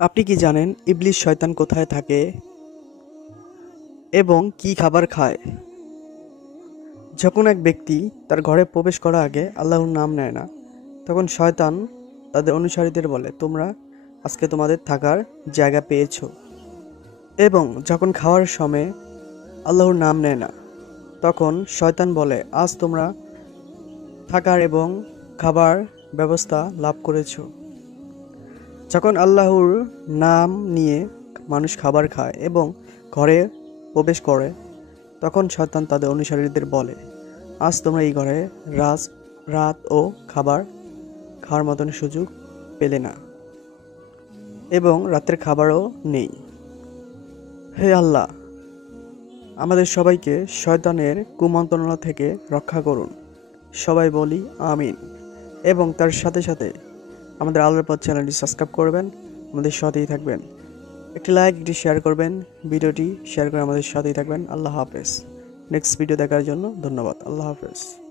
আপনি কি জানেন ইবলিস শয়তান কোথায় থাকে এবং কি খাবার খায়? যখন এক ব্যক্তি তার ঘরে প্রবেশ করার আগে আল্লাহর নাম নেয় না, তখন শয়তান তাদের অনুসারীদের বলে, তোমরা আজকে তোমাদের থাকার জায়গা পেয়েছো। এবং যখন খাওয়ার সময় আল্লাহর নাম নেয় না, তখন শয়তান বলে, আজ তোমরা থাকার এবং খাবার ব্যবস্থা লাভ করেছো। যখন আল্লাহর নাম নিয়ে মানুষ খাবার খায় এবং ঘরে প্রবেশ করে, তখন শয়তান তাদের অনুসারীদের বলে, আজ তোমরা এই ঘরে রাত ও খাবার খাওয়ার মতন সুযোগ পেলে না এবং রাতের খাবারও নেই। হে আল্লাহ, আমাদের সবাইকে শয়তানের কুমন্ত্রণা থেকে রক্ষা করুন। সবাই বলি আমিন। এবং তার সাথে সাথে আমাদের আলোর পথ চ্যানেলটি সাবস্ক্রাইব করবেন, আমাদের সাথেই থাকবেন। একটি লাইক, একটি শেয়ার করবেন, ভিডিওটি শেয়ার করে আমাদের সাথেই থাকবেন। আল্লাহ হাফেজ। নেক্সট ভিডিও দেখার জন্য ধন্যবাদ। আল্লাহ হাফেজ।